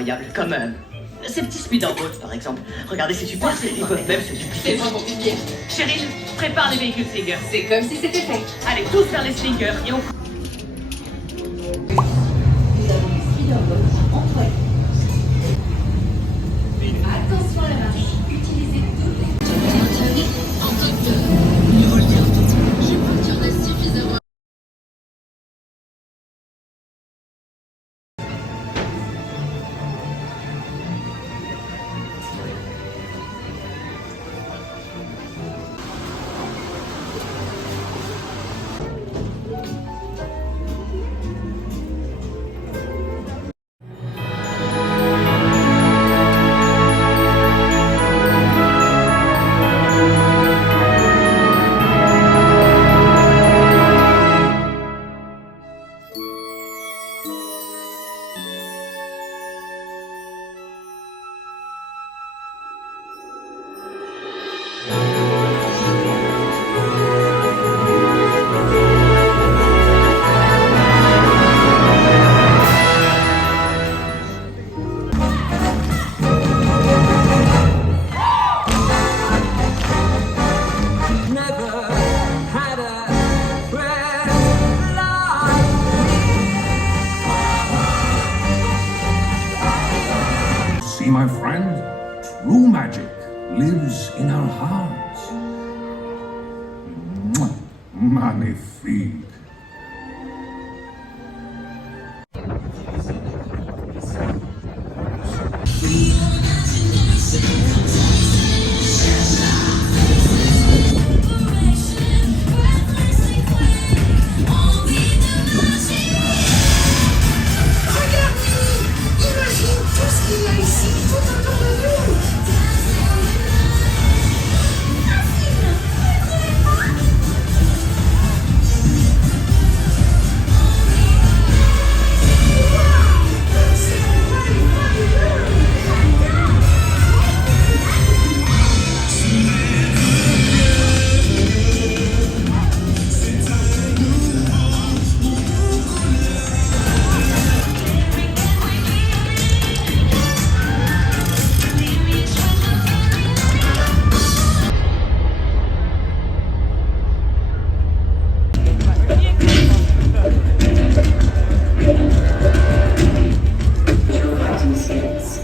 incroyables, comme ces petits speederboats par exemple. Regardez, c'est super, ils peuvent même se dupliquer. C'est vraiment compliqué. Chérie, prépare les véhicules Slinger. C'est comme si c'était fait. Allez, tous vers les Slingers et on... Nous avons des speederboats à employer. Attention à la marche. Utilisez toutes les... See, my friend, true magic lives in our hearts. Mwah. Magnifique.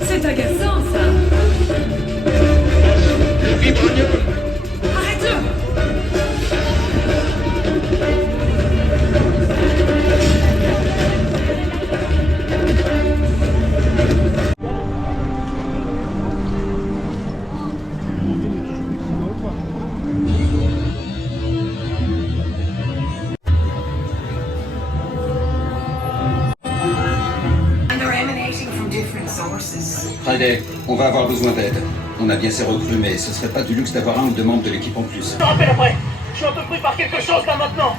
C'est agaçant, ça. Arrête-le. Friday, on va avoir besoin d'aide. On a bien ces recrues, mais ce serait pas du luxe d'avoir un ou deux membres de l'équipe en plus. Je te rappelle après. Je suis un peu pris par quelque chose là maintenant.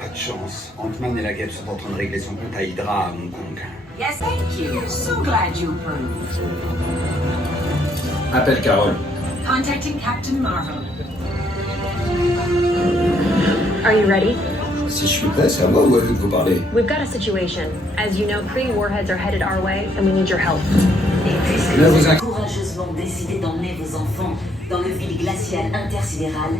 Pas de chance. Ant-Man et la guêpe sont en train de régler son compte à Hydra à Hong Kong. Yes, thank you. So glad you approved. Appelle Carole. Contacting Captain Marvel. Are you ready? Si je suis prêt, c'est à moi ou à vous que vous parlez? We've got a situation. As you know, Kree warheads are headed our way, and we need your help. Et puisque Là, vous vous avez inc- courageusement décidé d'emmener vos enfants dans le vide glacial intersidéral,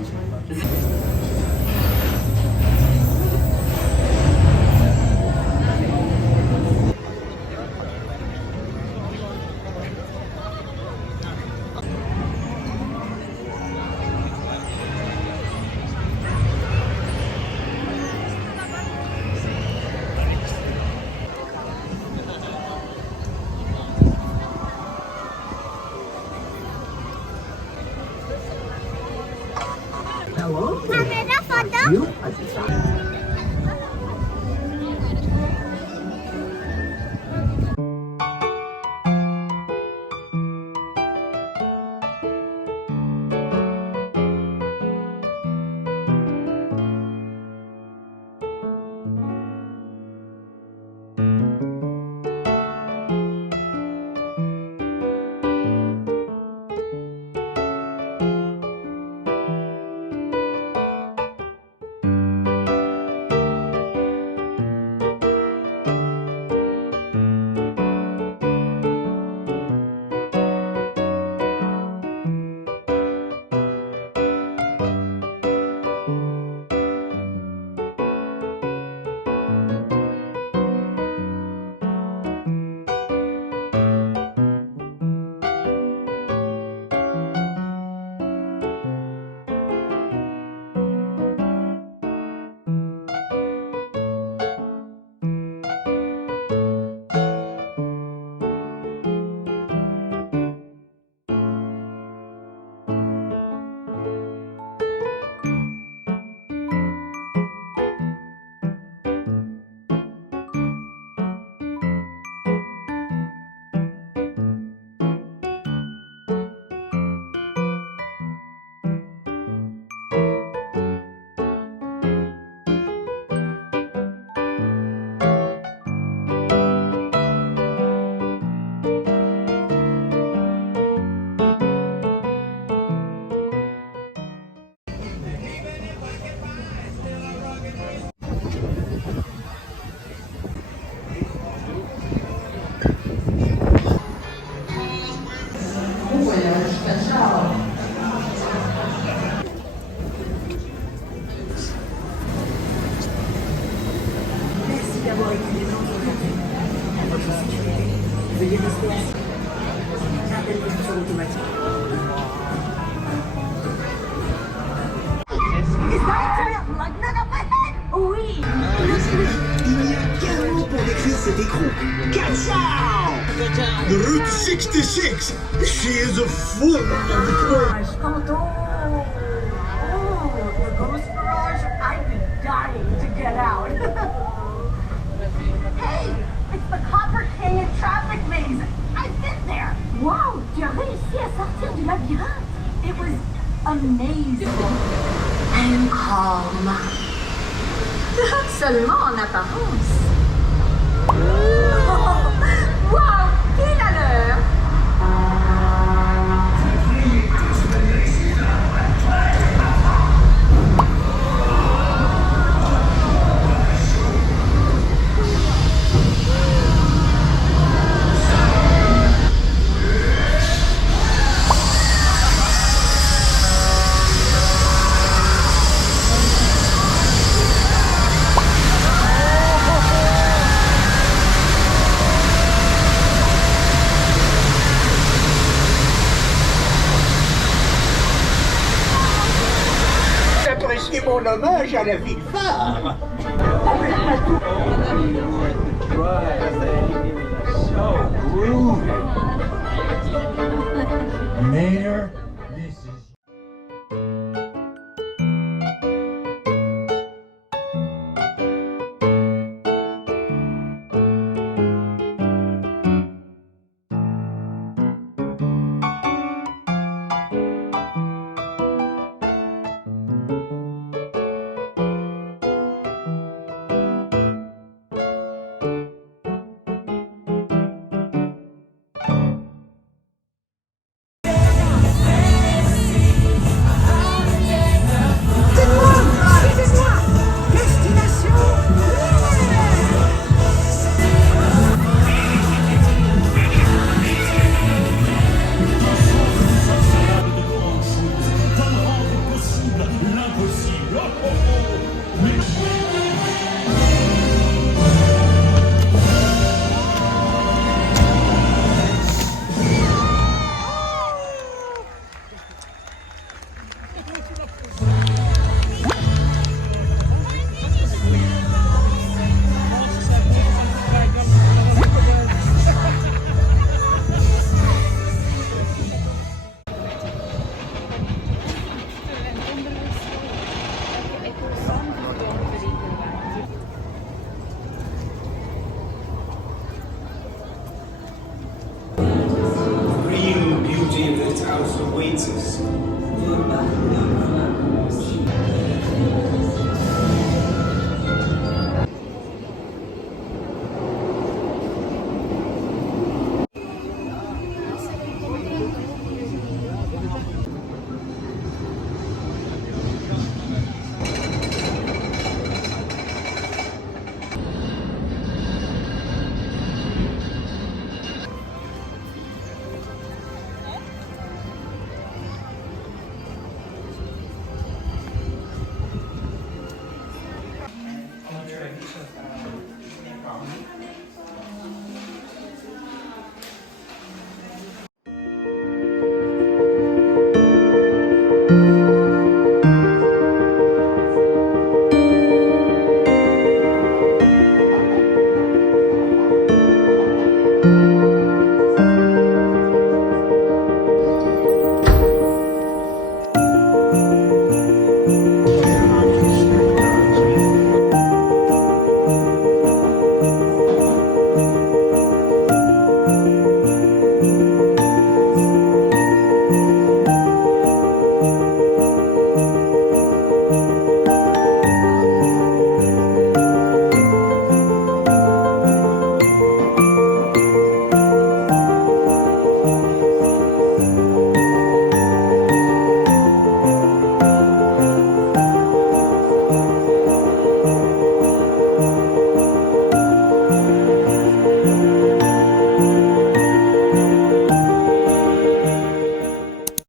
Merci d'avoir été des gens à votre sécurité. Veuillez rester assis. Certaines positions automatiques. Oui. Il n'y a qu'un mot pour décrire cet écran. Ka-chow! Route 66! She is a fool of the Garage, Canton. Oh, the ghost garage. I've been dying to get out. Hey, it's the Copper Canyon traffic maze. I've been there. Wow, tu as réussi à sortir du labyrinthe. It was amazing. I'm calm. Seulement en apparence. Wow, pile à l'heure. Appréciez mon hommage à la ville phare. Mayor, this is. Real beauty of this house awaits us.